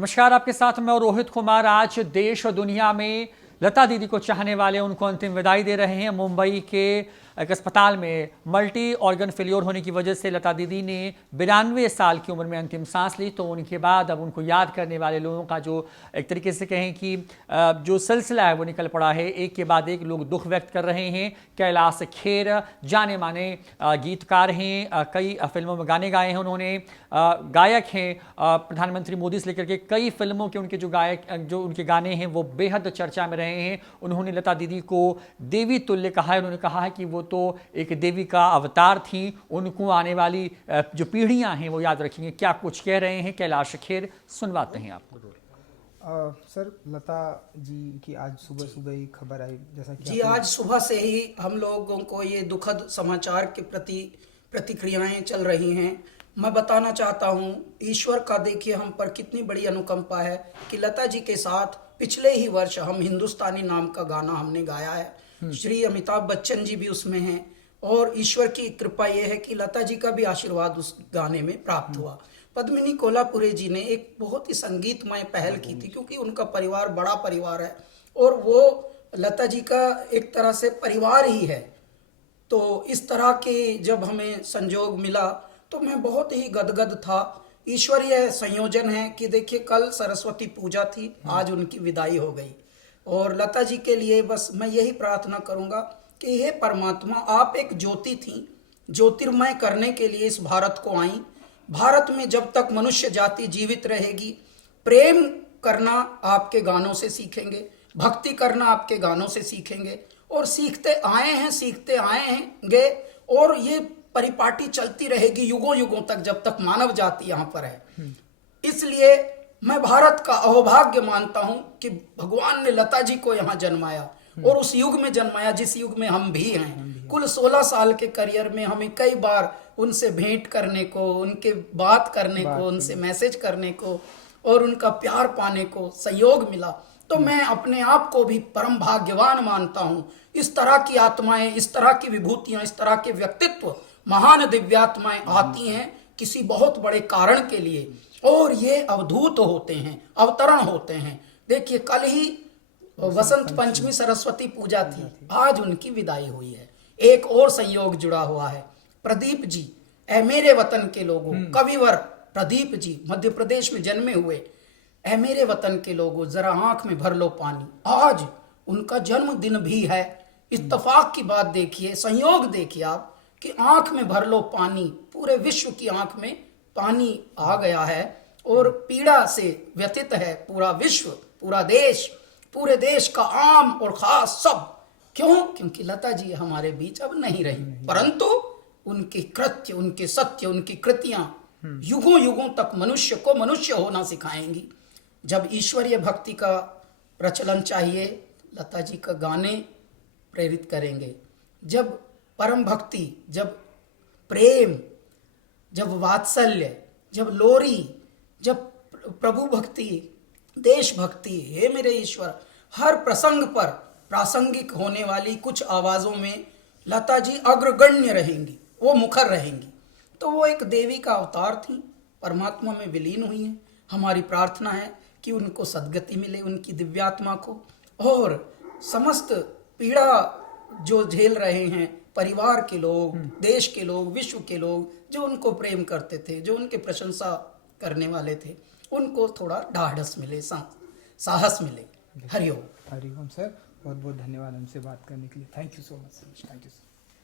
नमस्कार, आपके साथ मैं और रोहित कुमार। आज देश और दुनिया में लता दीदी को चाहने वाले उनको अंतिम विदाई दे रहे हैं। मुंबई के एक अस्पताल में मल्टी ऑर्गन फेलियर होने की वजह से लता दीदी ने 92 साल की उम्र में अंतिम सांस ली। तो उनके बाद अब उनको याद करने वाले लोगों का जो एक तरीके से कहें कि जो सिलसिला है वो निकल पड़ा है। एक के बाद एक लोग दुख व्यक्त कर रहे हैं। कैलाश खेर जाने माने गीतकार हैं, कई फिल्मों में गाने गाए हैं उन्होंने, गायक हैं। प्रधानमंत्री मोदी से लेकर के कई फिल्मों के उनके जो उनके गाने हैं वो बेहद चर्चा में रहे हैं। उन्होंने लता दीदी को देवी तुल्य कहा है। उन्होंने कहा है कि वो तो एक देवी का अवतार थी, उनको आने वाली जो पीढ़ियां हैं वो याद रखेंगे। क्या कुछ कह रहे हैं कैलाश खेर, सुनवाते हैं आपको। सर, लता जी की आज सुबह सुबह ही खबर आई, जैसा कि जी आज सुबह से ही हम लोगों को ये दुखद समाचार के प्रति प्रतिक्रियाएं चल रही हैं। मैं बताना चाहता हूं, ईश्वर का देखिए हम पर कितनी बड़ी अनुकंपा है कि लता जी के साथ पिछले ही वर्ष हम हिंदुस्तानी नाम का गाना हमने गाया है। श्री अमिताभ बच्चन जी भी उसमें हैं और ईश्वर की कृपा यह है कि लता जी का भी आशीर्वाद उस गाने में प्राप्त हुआ। पद्मिनी कोल्हापुरे जी ने एक बहुत ही संगीतमय पहल की थी, क्योंकि उनका परिवार बड़ा परिवार है और वो लता जी का एक तरह से परिवार ही है। तो इस तरह के जब हमें संजोग मिला तो मैं बहुत ही गदगद था। ईश्वरीय संयोजन है कि देखिए कल सरस्वती पूजा थी, आज उनकी विदाई हो गई। और लता जी के लिए बस मैं यही प्रार्थना करूंगा कि हे परमात्मा, आप एक ज्योति थी, ज्योतिर्मय करने के लिए इस भारत को आई। भारत में जब तक मनुष्य जाति जीवित रहेगी, प्रेम करना आपके गानों से सीखेंगे, भक्ति करना आपके गानों से सीखेंगे और सीखते आए हैं, सीखते आए हैं और ये परिपाटी चलती रहेगी युगों युगों तक, जब तक मानव जाति यहाँ पर है। इसलिए मैं भारत का अहोभाग्य मानता हूं कि भगवान ने लता जी को यहाँ जन्माया और उस युग में जन्माया जिस युग में हम भी हैं। कुल 16 साल के करियर में हमें कई बार उनसे भेंट करने को, उनके बात करने को, उनसे मैसेज करने को और उनका प्यार पाने को संयोग मिला। तो मैं अपने आप को भी परम भाग्यवान मानता हूं। इस तरह की आत्माएं, इस तरह की विभूतियां, इस तरह के व्यक्तित्व, महान दिव्यात्माएं आती हैं किसी बहुत बड़े कारण के लिए और ये अवधूत होते हैं, अवतरण होते हैं। देखिए कल ही वसंत पंचमी सरस्वती पूजा थी, आज उनकी विदाई हुई है। एक और संयोग जुड़ा हुआ है। प्रदीप जी, ऐ मेरे वतन के लोगों, कविवर प्रदीप जी मध्य प्रदेश में जन्मे हुए। ऐ मेरे वतन के लोगों, जरा आंख में भर लो पानी। आज उनका जन्मदिन भी है। इत्तेफाक की बात देखिए, संयोग देखिए आप कि आंख में भर लो पानी, पूरे विश्व की आंख में पानी आ गया है और पीड़ा से व्यथित है पूरा विश्व, पूरा देश, पूरे देश का आम और खास सब। क्यों? क्योंकि लता जी हमारे बीच अब नहीं रही, परंतु उनके कृत्य, उनके सत्य, उनकी कृतियां युगों युगों तक मनुष्य को मनुष्य होना सिखाएंगी। जब ईश्वरीय भक्ति का प्रचलन चाहिए, लता जी का गाने प्रेरित करेंगे। जब परम भक्ति, जब प्रेम, जब वात्सल्य, जब लोरी, जब प्रभु भक्ति, देशभक्ति, हे मेरे ईश्वर, हर प्रसंग पर प्रासंगिक होने वाली कुछ आवाजों में लता जी अग्रगण्य रहेंगी, वो मुखर रहेंगी। तो वो एक देवी का अवतार थी, परमात्मा में विलीन हुई हैं। हमारी प्रार्थना है कि उनको सद्गति मिले, उनकी दिव्यात्मा को, और समस्त पीड़ा जो झेल रहे हैं परिवार के लोग, देश के लोग, विश्व के लोग जो उनको प्रेम करते थे, जो उनके प्रशंसा करने वाले थे, उनको थोड़ा ढाढ़स मिले, साहस मिले। हरिओम। हरिओम सर, बहुत बहुत धन्यवाद हमसे बात करने के लिए। Thank you so much. Thank you sir.